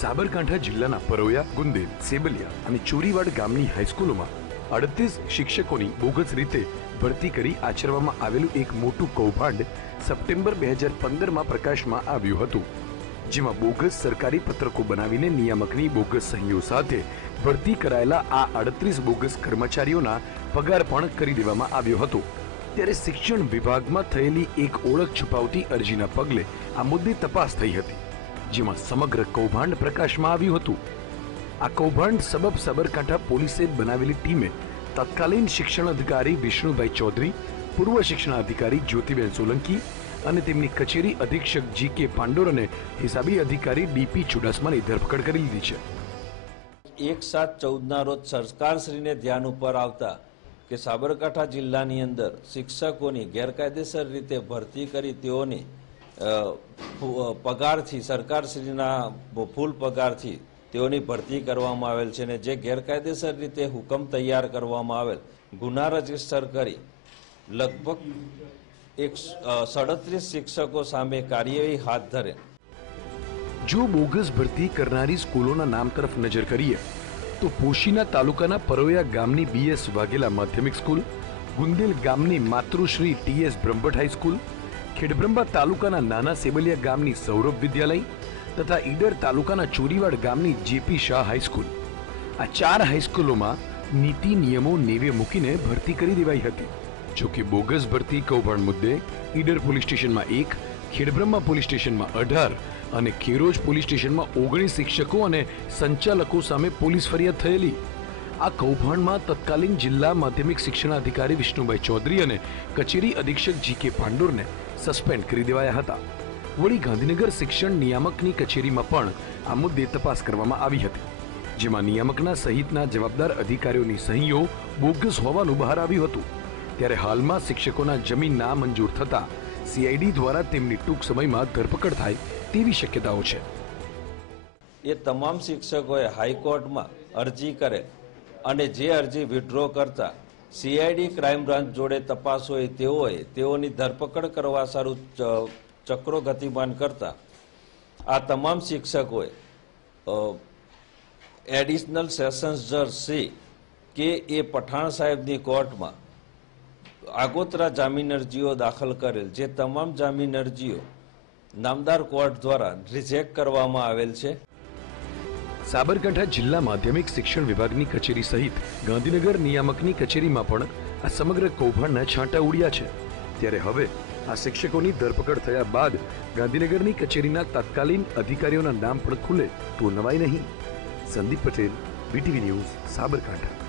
સાબરકાંઠા જિલ્લાના પરોયા, ગુંદેલ, સેબલિયા અને ચોરીવાડ ગામની હાઈસ્કૂલોમાં અડતીસ શિક્ષકોની બોગસ રીતે ભરતી કરી આચરવામાં આવેલું એક મોટું કૌભાંડ સપ્ટેમ્બર બે હજાર પંદરમાં પ્રકાશમાં આવ્યું હતું, જેમાં બોગસ સરકારી પત્રકો બનાવીને નિયામકની બોગસ સહીઓ સાથે ભરતી કરાયેલા આ અડત્રીસ બોગસ કર્મચારીઓના પગાર પણ કરી દેવામાં આવ્યો હતો. ત્યારે શિક્ષણ વિભાગમાં થયેલી એક ઓળખ છુપાવતી અરજીના પગલે આ મુદ્દે તપાસ થઈ હતી. જેમાં સમગ્ર કૌભાંડ પ્રકાશમાં આવ્યું હતું. આ કૌભાંડ સબબ સાબરકાંઠા પોલીસે બનાવેલી ટીમે તત્કાલીન શિક્ષણ અધિકારી વિષ્ણુભાઈ ચૌધરી, પૂર્વ શિક્ષણ અધિકારી જ્યોતિબેન સોલંકી અને તેમની કચેરી અધિક્ષક જી કે પાંડોર અને હિસાબી અધિકારી ડીપી ચુડાસમાની ધરપકડ કરી લીધી છે. એક સાત ચૌદના રોજ સરકારશ્રીને ધ્યાન ઉપર આવતા કે સાબરકાંઠા જિલ્લાની અંદર શિક્ષકોની ગેરકાયદેસર રીતે ભરતી કરી તેઓની પગારથી, સરકારશ્રીના ફૂલ પગારથી તેઓની ભરતી કરવામાં આવેલ છે અને જે ગેરકાયદેસર રીતે હુકમ તૈયાર કરવામાં આવેલ, ગુના રજિસ્ટર કરી લગભગ એક સડત્રીસ શિક્ષકો સામે કાર્યવાહી હાથ ધરે. જો બોગસ ભરતી કરનારી સ્કૂલોના નામ તરફ નજર કરીએ, તો પોશીના તાલુકાના પરોયા ગામની બીએસ વાઘેલા માધ્યમિક સ્કૂલ, ગુંદેલ ગામની માતૃશ્રી TS Brahmbhatt high school Khedbrahma તાલુકાના નાના સેબલિયા ગામની સૌરભ વિદ્યાલય તથા ઈડર તાલુકાના ચોરીવાડ ગામની જેપી શાહ હાઈસ્કૂલ. આ ચાર હાઈસ્કૂલોમાં નીતિ નિયમો નેવે મૂકીને ભરતી કરી દેવાઈ હતી. જો કે બોગસ ભરતી કૌભાંડ મુદ્દે ઈડર પોલીસ સ્ટેશનમાં એક, ખેડબ્રહ્મા પોલીસ સ્ટેશનમાં અઢાર અને ખેરોજ પોલીસ સ્ટેશનમાં ઓગણીસ શિક્ષકો અને સંચાલકો સામે પોલીસ ફરિયાદ થયેલી. આ કૌભાંડમાં તત્કાલીન જિલ્લા માધ્યમિક શિક્ષણાધિકારી વિષ્ણુભાઈ ચૌધરી અને કચેરી અધિક્ષક જી કે પાંડોરને સસ્પેન્ડ કરી દેવાયા હતા. વળી ગાંધીનગર શિક્ષણ નિયામકની કચેરીમાં પણ આ મુદ્દે તપાસ કરવામાં આવી હતી. જેમાં નિયામકના સહિતના જવાબદાર અધિકારીઓની સહીઓ બોગસ હોવાનું બહાર આવ્યું હતું. ત્યારે હાલમાં શિક્ષકોના જમીન ના મંજૂર થતા સીઆઈડી દ્વારા તેમની ટૂંક સમયમાં ધરપકડ થાય તેવી શક્યતાઓ છે. એ તમામ શિક્ષકોએ હાઈકોર્ટમાં અરજી કરે અને જે અરજી વિડ્રો કરતા સીઆઈડી ક્રાઇમ બ્રાન્ચ જોડે તપાસ હોય તેઓએ તેઓની ધરપકડ કરવા સારું ચક્રો ગતિમાન કરતા આ તમામ શિક્ષકોએ એડિશનલ સેશન્સ જજ સી કે એ પઠાણ સાહેબની કોર્ટમાં આગોતરા જામીન અરજીઓ દાખલ કરેલ, જે તમામ જામીન અરજીઓ નામદાર કોર્ટ દ્વારા રિજેક્ટ કરવામાં આવેલ છે. સાબરકાંઠા જિલ્લા માધ્યમિક શિક્ષણ વિભાગની કચેરી સહિત ગાંધીનગર નિયામકની કચેરીમાં પણ આ સમગ્ર કૌભાંડના છાંટા ઉડ્યા છે. ત્યારે હવે આ શિક્ષકોની ધરપકડ થયા બાદ ગાંધીનગરની કચેરીના તત્કાલીન અધિકારીઓના નામ પણ ખુલે તો નવાઈ નહીં. Sandeep Patel BTV news Sabarkantha.